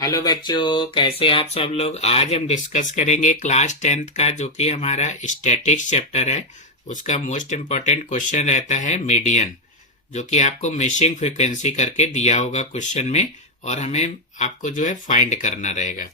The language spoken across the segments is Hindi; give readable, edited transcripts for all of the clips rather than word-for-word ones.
हेलो बच्चों, कैसे आप सब लोग। आज हम डिस्कस करेंगे क्लास 10th का, जो कि हमारा स्टैटिक्स चैप्टर है। उसका मोस्ट इम्पॉर्टेंट क्वेश्चन रहता है मीडियन, जो कि आपको मिसिंग फ्रीक्वेंसी करके दिया होगा क्वेश्चन में, और हमें आपको जो है फाइंड करना रहेगा।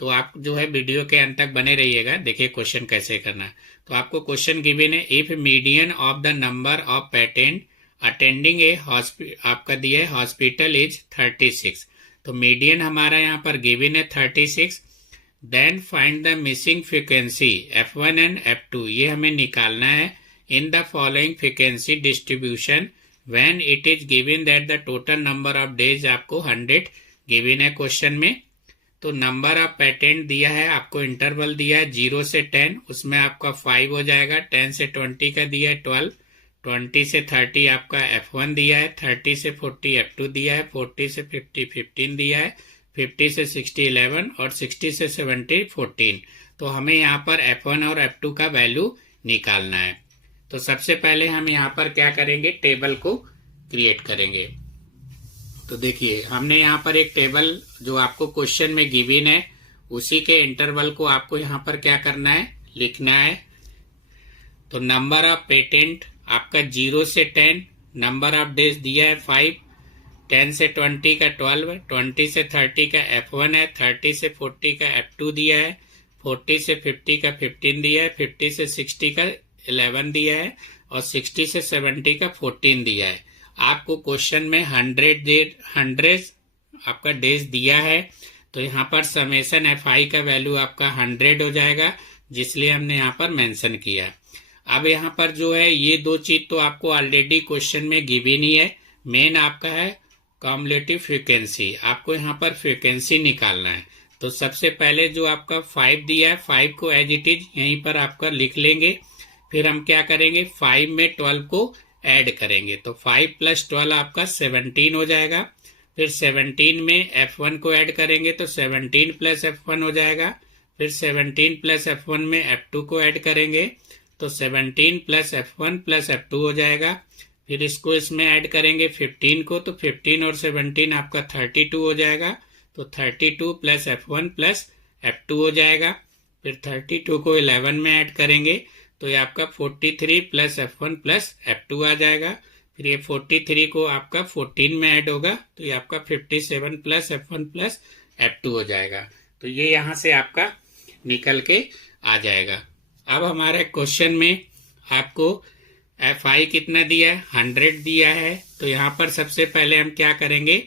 तो आप जो है वीडियो के अंत तक बने रहिएगा, देखिए क्वेश्चन कैसे करना है। तो आपको क्वेश्चन गिवन है, if median of the number of patent attending A hospital, आपका दिया है हॉस्पिटल इज 36। तो मीडियन हमारा यहाँ पर गिवन है 36। Then find the missing frequency F1 and F2, ये हमें निकालना है। In the following frequency distribution when it is given that the total number of days आपको 100 गिवन है क्वेश्चन में। तो नंबर ऑफ पेटेंट दिया है आपको, इंटरवल दिया है 0 से 10, उसमें आपका 5 हो जाएगा। 10 से 20 का दिया है 12, 20 से 30 आपका F1 दिया है, 30 से 40 F2 दिया है, 40 से 50 15 दिया है, 50 से 60 11 और 60 से 70 14। तो हमें यहाँ पर F1 और F2 का वैल्यू निकालना है। तो सबसे पहले हम यहाँ पर क्या करेंगे, टेबल को क्रिएट करेंगे। तो देखिए हमने यहाँ पर एक टेबल जो आपको क्वेश्चन में गिवन है, उसी के इंटरवल को आपको यहाँ पर क्या करना है, लिखना है। तो नंबर ऑफ पेटेंट आपका 0 से 10, नंबर ऑफ डेज दिया है 5, 10 से 20 का 12, 20 से 30 का F1 है, 30 से 40 का F2 दिया है, 40 से 50 का 15 दिया है, 50 से 60 का 11 दिया है और 60 से 70 का 14 दिया है। आपको क्वेश्चन में 100 आपका डेज दिया है, तो यहाँ पर समेशन FI का वैल्यू आपका 100 हो जाएगा, जिसलिए हमने यहाँ पर मेंशन किया। अब यहाँ पर जो है ये दो चीज तो आपको ऑलरेडी क्वेश्चन में गिवन ही है। मेन आपका है कॉम्युलेटिव फ्रीक्वेंसी, आपको यहाँ पर फ्रीक्वेंसी निकालना है। तो सबसे पहले जो आपका 5 दिया है, 5 को एज इट इज यहीं पर आपका लिख लेंगे। फिर हम क्या करेंगे, 5 में 12 को ऐड करेंगे, तो 5 + 12 आपका 17 हो जाएगा। फिर 17 में F1 को ऐड करेंगे तो 17 + F1 हो जाएगा। फिर 17 + F1 में F2 को ऐड करेंगे तो 17 + F1 + F2 हो जाएगा। फिर इसको इसमें ऐड करेंगे 15 को, तो 15 और 17 आपका 32 हो जाएगा। तो 32 + F1 + F2 हो जाएगा। फिर 32 को 11 में ऐड करेंगे तो ये आपका 43 + F1 + F2 आ जाएगा। फिर ये 43 को आपका 14 में ऐड होगा तो ये आपका 57 + F1 + F2 हो जाएगा। तो ये यहाँ से आपका निकल के आ जाएगा। अब हमारे क्वेश्चन में आपको FI कितना दिया है, 100 दिया है। तो यहाँ पर सबसे पहले हम क्या करेंगे,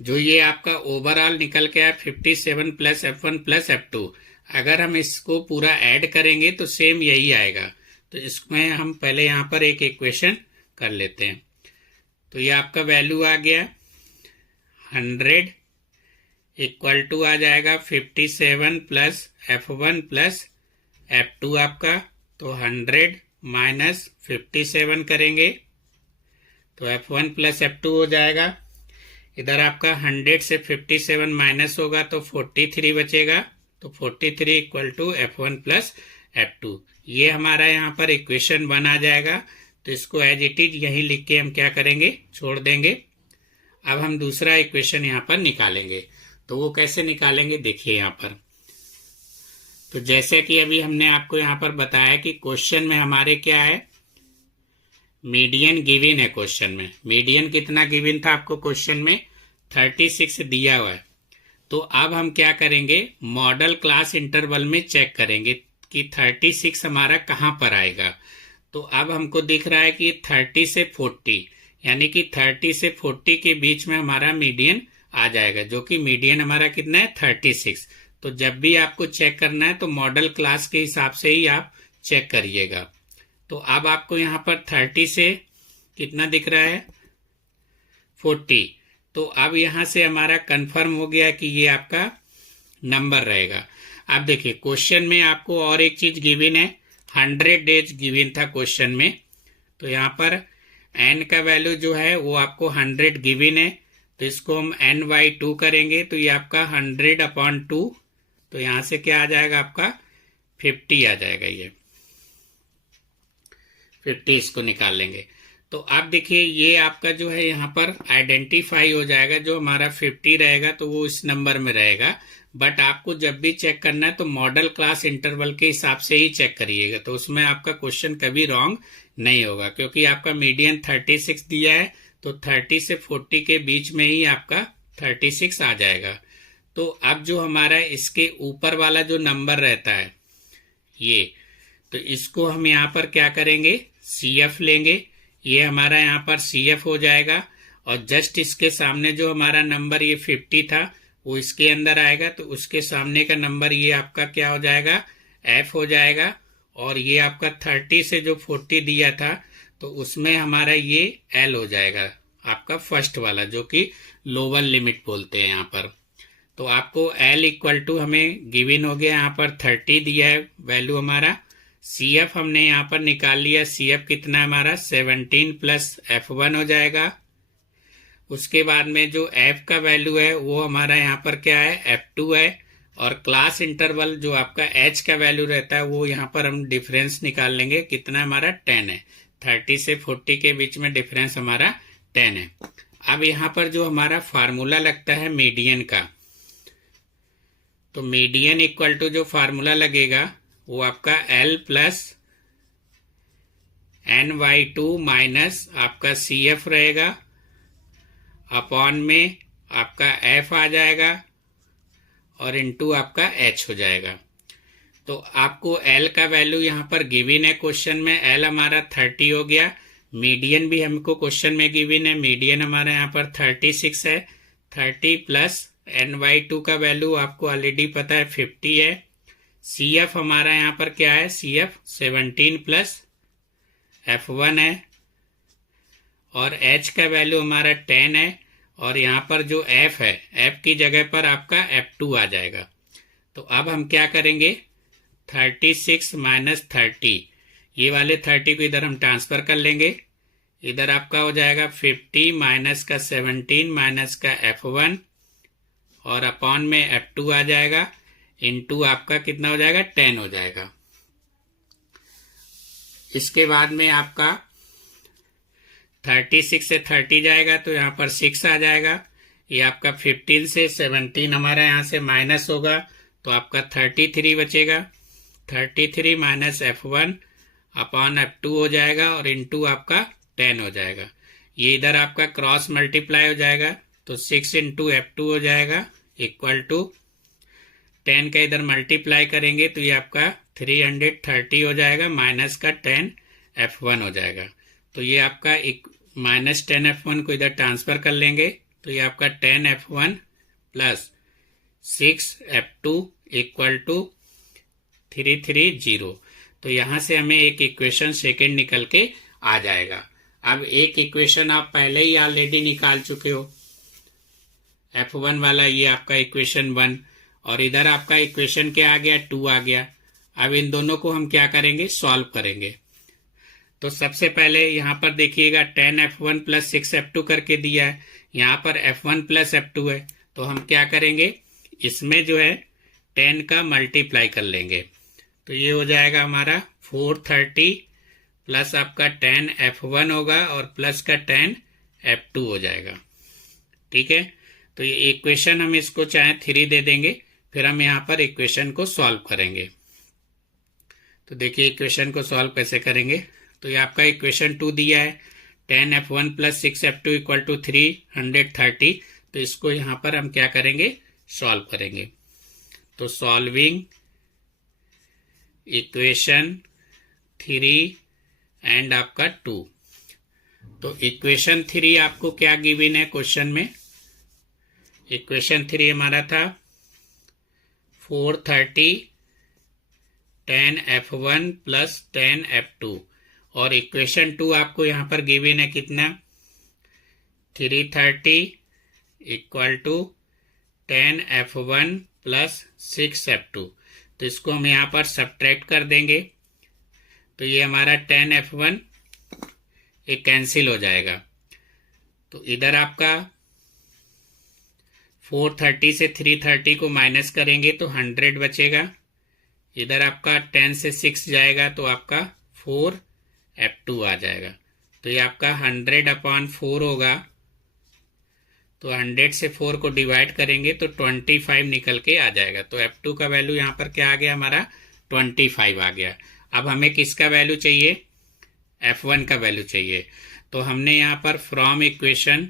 जो ये आपका ओवरऑल निकल के आया 57 + F1 + F2, अगर हम इसको पूरा ऐड करेंगे तो सेम यही आएगा। तो इसमें हम पहले यहाँ पर एक इक्वेशन कर लेते हैं। तो ये आपका वैल्यू आ गया 100 = आ जाएगा 57 + F1 + F2 आपका। तो 100 - 57 करेंगे तो F1 + F2 हो जाएगा। इधर आपका 100 से 57 माइनस होगा तो 43 बचेगा। तो 43 = F1 + F2, ये हमारा यहाँ पर इक्वेशन 1 आ जाएगा। तो इसको एज इट इज यहीं लिख के हम क्या करेंगे, छोड़ देंगे। अब हम दूसरा इक्वेशन यहाँ पर निकालेंगे। तो वो कैसे निकालेंगे, देखिए यहाँ पर। तो जैसे कि अभी हमने आपको यहाँ पर बताया कि क्वेश्चन में हमारे क्या है, मीडियन गिवन है। क्वेश्चन में मीडियन कितना गिवन था आपको, क्वेश्चन में 36 दिया हुआ है। तो अब हम क्या करेंगे, मॉडल क्लास इंटरवल में चेक करेंगे कि 36 हमारा कहाँ पर आएगा। तो अब हमको दिख रहा है कि 30 से 40, यानी कि 30 से 40 के बीच में हमारा मीडियन आ जाएगा, जो कि मीडियन हमारा कितना है, 36। तो जब भी आपको चेक करना है तो मॉडल क्लास के हिसाब से ही आप चेक करिएगा। तो अब आपको यहाँ पर 30 से कितना दिख रहा है, 40। तो अब यहाँ से हमारा कंफर्म हो गया कि ये आपका नंबर रहेगा। अब देखिए क्वेश्चन में आपको और एक चीज गिवन है, 100 डेज गिवन था क्वेश्चन में। तो यहाँ पर n का वैल्यू जो है वो आपको 100 गिवन है, तो इसको हम n/2 करेंगे तो ये आपका 100/2। तो यहाँ से क्या आ जाएगा, आपका 50 आ जाएगा। ये 50 इसको निकाल लेंगे तो आप देखिए ये आपका जो है यहाँ पर आइडेंटिफाई हो जाएगा, जो हमारा 50 रहेगा तो वो इस नंबर में रहेगा। बट आपको जब भी चेक करना है तो मॉडल क्लास इंटरवल के हिसाब से ही चेक करिएगा, तो उसमें आपका क्वेश्चन कभी रॉन्ग नहीं होगा, क्योंकि आपका मीडियन 36 दिया है तो 30 से 40 के बीच में ही आपका 36 आ जाएगा। तो अब जो हमारा इसके ऊपर वाला जो नंबर रहता है ये, तो इसको हम यहाँ पर क्या करेंगे, CF लेंगे। ये हमारा यहाँ पर CF हो जाएगा, और जस्ट इसके सामने जो हमारा नंबर ये 50 था वो इसके अंदर आएगा, तो उसके सामने का नंबर ये आपका क्या हो जाएगा, F हो जाएगा। और ये आपका 30 से जो 40 दिया था तो उसमें हमारा ये L हो जाएगा, आपका फर्स्ट वाला, जो कि लोअर लिमिट बोलते हैं यहाँ पर। तो आपको L इक्वल टू हमें गिवन हो गया, यहाँ पर 30 दिया है वैल्यू हमारा। CF हमने यहाँ पर निकाल लिया, CF कितना है हमारा 17 प्लस F1 हो जाएगा। उसके बाद में जो F का वैल्यू है वो हमारा यहाँ पर क्या है, F2 है। और क्लास इंटरवल जो आपका H का वैल्यू रहता है वो यहाँ पर हम डिफरेंस निकाल लेंगे, कितना हमारा 10 है। 30 से 40 के बीच में डिफरेंस हमारा 10 है। अब यहाँ पर जो हमारा फार्मूला लगता है मीडियन का, तो मीडियन इक्वल टू जो फार्मूला लगेगा वो आपका L प्लस NY2 माइनस आपका CF रहेगा, अपॉन में आपका F आ जाएगा, और इनटू आपका H हो जाएगा। तो आपको L का वैल्यू यहाँ पर गिवन है क्वेश्चन में, L हमारा 30 हो गया। मीडियन भी हमको क्वेश्चन में गिवन है, मीडियन हमारा यहाँ पर 36 है। 30 प्लस NY2 का वैल्यू आपको ऑलरेडी पता है 50 है। CF हमारा यहाँ पर क्या है, CF 17 प्लस F1 है, और H का वैल्यू हमारा 10 है। और यहाँ पर जो F है, F की जगह पर आपका F2 आ जाएगा। तो अब हम क्या करेंगे, 36 माइनस 30, ये वाले 30 को इधर हम ट्रांसफर कर लेंगे। इधर आपका हो जाएगा 50 माइनस का 17 माइनस का F1, और अपॉन में F2 आ जाएगा, इनटू आपका कितना हो जाएगा, 10 हो जाएगा। इसके बाद में आपका 36 से 30 जाएगा तो यहाँ पर 6 आ जाएगा। ये आपका 15 से 17 हमारा यहाँ से माइनस होगा तो आपका 33 बचेगा। 33 माइनस F1 अपॉन F2 हो जाएगा, और इनटू आपका 10 हो जाएगा। ये इधर आपका क्रॉस मल्टीप्लाई हो जाएगा, तो 6 इंटू F2 हो जाएगा इक्वल टू 10 का इधर मल्टीप्लाई करेंगे तो ये आपका 330 हो जाएगा, माइनस का 10 F1 हो जाएगा। तो ये आपका माइनस 10 F1 को इधर ट्रांसफर कर लेंगे, तो ये आपका 10 F1 plus 6 F2 equal to 330। तो यहाँ से हमें एक इक्वेशन सेकेंड निकल के आ जाएगा। अब एक इक्वेशन आप पहले ही ऑलरेडी निकाल चुके हो, F1 वाला, ये आपका इक्वेशन 1, और इधर आपका इक्वेशन क्या आ गया, 2 आ गया। अब इन दोनों को हम क्या करेंगे, सॉल्व करेंगे। तो सबसे पहले यहाँ पर देखिएगा 10 F1 प्लस 6 F2 करके दिया है, यहाँ पर F1 प्लस F2 है, तो हम क्या करेंगे, इसमें जो है 10 का मल्टीप्लाई कर लेंगे। तो ये हो जाएगा हमारा 430 प्लस आपका 10 F1 होगा, और प्लस का 10 F2 हो जाएगा। ठीक है, तो ये इक्वेशन हम इसको चाहे 3 दे देंगे, फिर हम यहाँ पर इक्वेशन को सॉल्व करेंगे। तो देखिए इक्वेशन को सॉल्व कैसे करेंगे। तो ये आपका इक्वेशन 2 दिया है, 10 F1 plus 6 F2 equal to 330। तो इसको यहाँ पर हम क्या करेंगे, सॉल्व करेंगे। तो सॉल्विंग इक्वेशन 3 एंड आपका 2। तो इक्वेशन 3 आपको क्या गिवन है क्वेश्चन में, इक्वेशन 3 हमारा था 430 10 F1 प्लस 10 F2, और इक्वेशन 2 आपको यहाँ पर गिवन है कितना, 330 equal to 10 F1 plus 6 F2। तो इसको हम यहाँ पर सब्ट्रैक्ट कर देंगे, तो ये हमारा 10 F1 ये कैंसिल हो जाएगा। तो इधर आपका 430 से 330 को माइनस करेंगे तो 100 बचेगा। इधर आपका 10 से 6 जाएगा तो आपका 4 F2 आ जाएगा। तो ये आपका 100/4 होगा। तो 100 से 4 को डिवाइड करेंगे तो 25 निकल के आ जाएगा। तो F2 का वैल्यू यहाँ पर क्या आ गया हमारा 25 आ गया। अब हमें किसका वैल्यू चाहिए, F1 का वैल्यू चाहिए। तो हमने यहाँ पर फ्रॉम इक्वेशन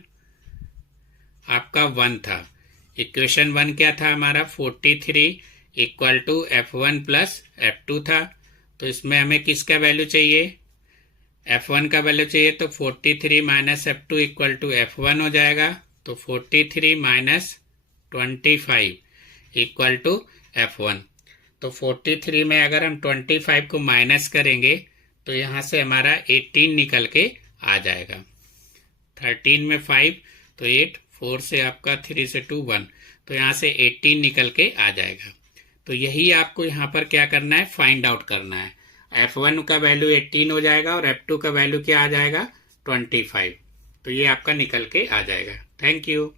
आपका 1 था, इक्वेशन 1 क्या था हमारा 43 equal to F1 plus F2 था। तो इसमें हमें किसका वैल्यू चाहिए, F1 का वैल्यू चाहिए। तो 43 minus F2 equal to F1 हो जाएगा। तो 43 माइनस 25 इक्वल टू F1। तो 43 में अगर हम 25 को माइनस करेंगे तो यहाँ से हमारा 18 निकल के आ जाएगा। 13 में 5 तो 8, 4 से आपका 3 से 2 1, तो यहाँ से 18 निकल के आ जाएगा। तो यही आपको यहाँ पर क्या करना है, फाइंड आउट करना है। F1 का वैल्यू 18 हो जाएगा और F2 का वैल्यू क्या आ जाएगा 25। तो ये आपका निकल के आ जाएगा। Thank you.